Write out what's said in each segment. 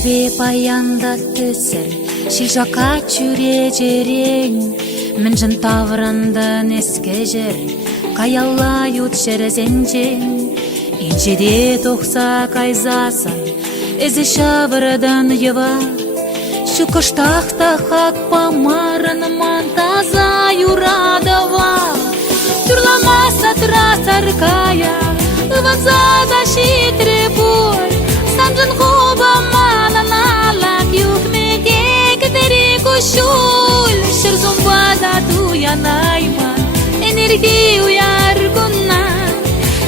Себеп аянdatты сір шилжаққа чүре жерең Мінжін таврандын еске жер Каяллают шерезенжең Инжеде тоқса кайзасан Эзі шабырдан ева Шу кыштақта хақпа марын Мантаза юрадова Турламаса трасар кая Ванзада шитре боль Санжын хоба мананалак Юхмедек дери кушуль Шыр зумбада туянайман Энергию яргуннан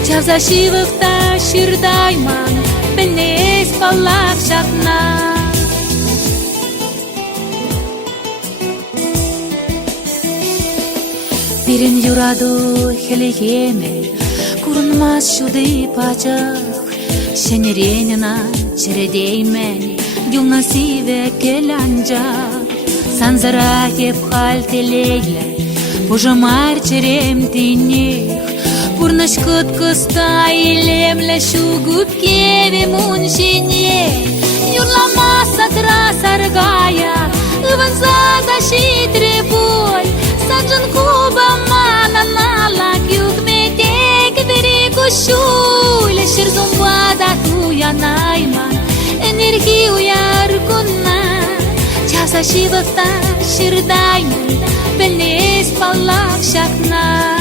Чавза шивықта шырдайман Білнес балақ шақнан Бірін юраду хелегеме Курынмас шуды пачақ Шенеренина чередеймен Гюлна сиве келанжа Санзара кеп хал телейле Пожамар черем тинех Пурнаш кыт кыста илемле Шугуп кеве муншине Юрламаса трасар гая Иванзада шитре боль Санжын куба мананалак Юхметек дери кушуль Шыр зумбада туянайман Энергию яргуннан Чавса шивықта шырдайман Білнес балақ шақнан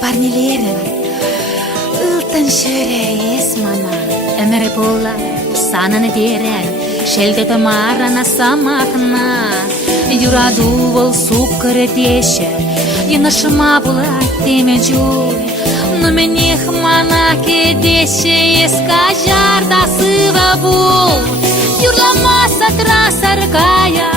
Парнилерін Үлтін шөре есмана Өмірі бола санын дерен Шелді тамарана самақна Юраду ол суккыр теші Енашыма була теме жуй Но менех мана кедеші Еска жарда сыва бол Юрламаса трасар кая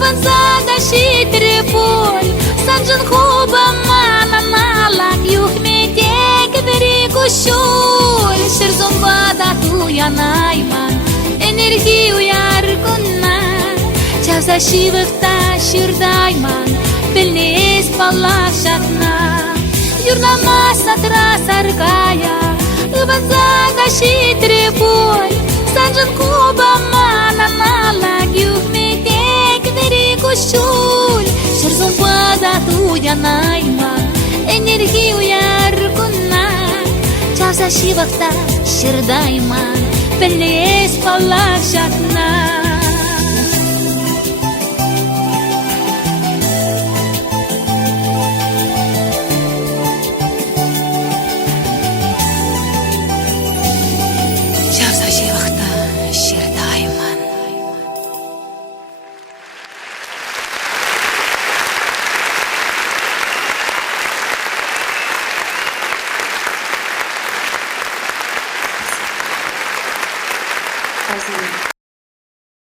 Ванзада шитре боль Санжын хоба мананалак Юхметек дери кушуль Шыр зумбада туянайман Энергию яргуннан Чавза шивықта шырдайман Білнес балақ шақнан Юрламаса трасар кая Ванзада шитре боль Санжын хоба мананалак Юхметек дери кушуль Шыр зумбада туянайман Энергию яргуннан Чавза шивықта шырдайман Білнес балақ шақнан Чавза шивықта шырдайман Спасибо.